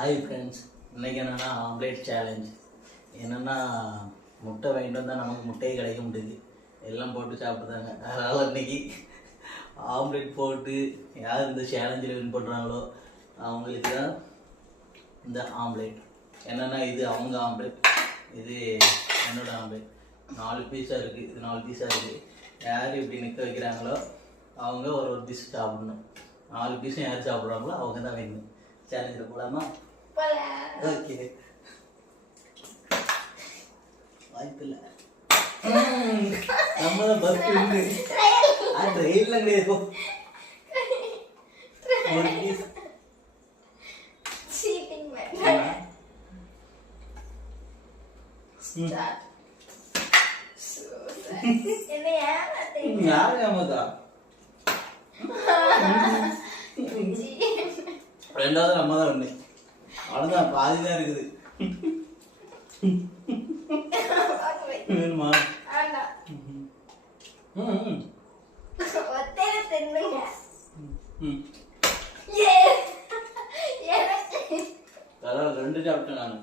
Hi friends, இன்றைக்கி என்னென்னா omelette challenge. என்னென்னா முட்டை வாங்கிட்டு வந்தால் நமக்கு முட்டையே கிடைக்க முடியுது, எல்லாம் போட்டு சாப்பிட்றாங்க. அதனால் இன்றைக்கி ஆம்லேட் போட்டு யார் இந்த சேலஞ்சில் வின் பண்ணுறாங்களோ அவங்களுக்கு தான் இந்த ஆம்லேட். என்னென்னா இது அவங்க ஆம்லேட், இது என்னோடய ஆம்லேட். 4 பீஸாக இருக்குது, இது 4 பீஸாக இருக்குது. யார் இப்படி நிற்க வைக்கிறாங்களோ அவங்க ஒரு பீஸ் சாப்பிடணும். 4 பீஸும் யார் சாப்பிட்றாங்களோ அவங்க தான் வேணும். சேலஞ்சில் போகலாமா? ஓகே, வாய்ப்பு இல்லை. நம்ம தான் பஸ் ட்ரெயின்லாம் கிடையாது. ஒரு பீஸ் யாரு ஏமாத்தா? ரெண்டாவது நம்ம தான் ஒண்ணு, அவ்வளோதான், பாதிதான் இருக்குது. வேணுமா? பரவாயில்ல, 2 சாப்பிட்டேன் நான்.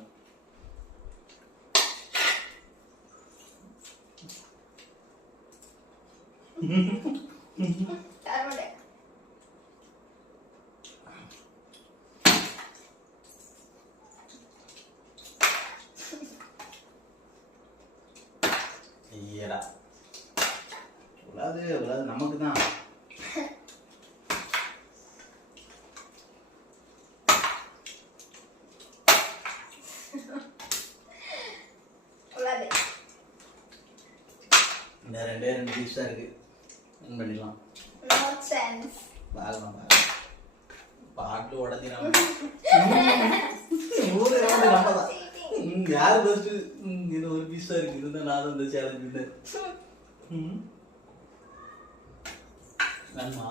ஐயடா, உலாது நமக்கு தான். இந்த 2 பீஸ் தான் இருக்கு, வின் பண்ணிடலாம். பார்க்கலாம் பாட்டு உடஞ்சிடாம. யாரு ஃபர்ஸ்ட்? இது ஒரு பீஸ் தான் இருக்கு, இதுதான் நான் இந்த சேலஞ்ச் வின்னர். வேணுமா?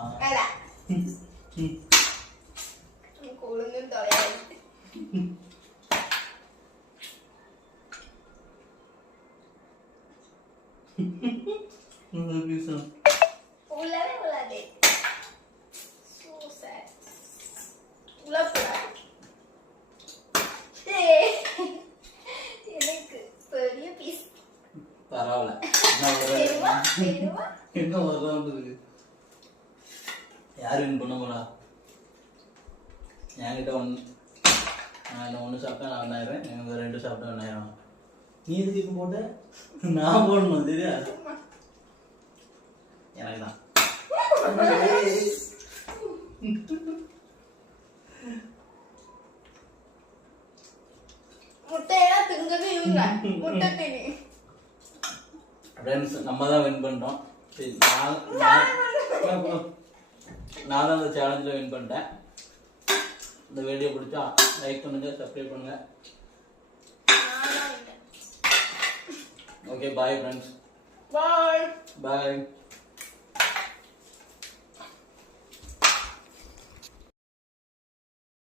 பரவாயில்ல, என்ன ஒரு ரவுண்ட் இருக்கு. யார் வின் பண்ண போறா? என்கிட்ட நான் 1 சாப்பிட்டா நான் 1000, எனக்கு 2 சாப்பிட்டா 1000. நீ எதுக்கு இப்போ போட்ட? நான் போடணும், சரியா? எனக்கு தான். ஃப்ரெண்ட்ஸ், நம்ம தான் வின் பண்ணிட்டோம். நான் தான் இந்த சேலஞ்சில் வின் பண்ணிட்டேன். இந்த வீடியோ பிடிச்சா லைக் பண்ணுங்க, சப்ஸ்கிரைப் பண்ணுங்க. Okay, bye friends. பாய் பாய்.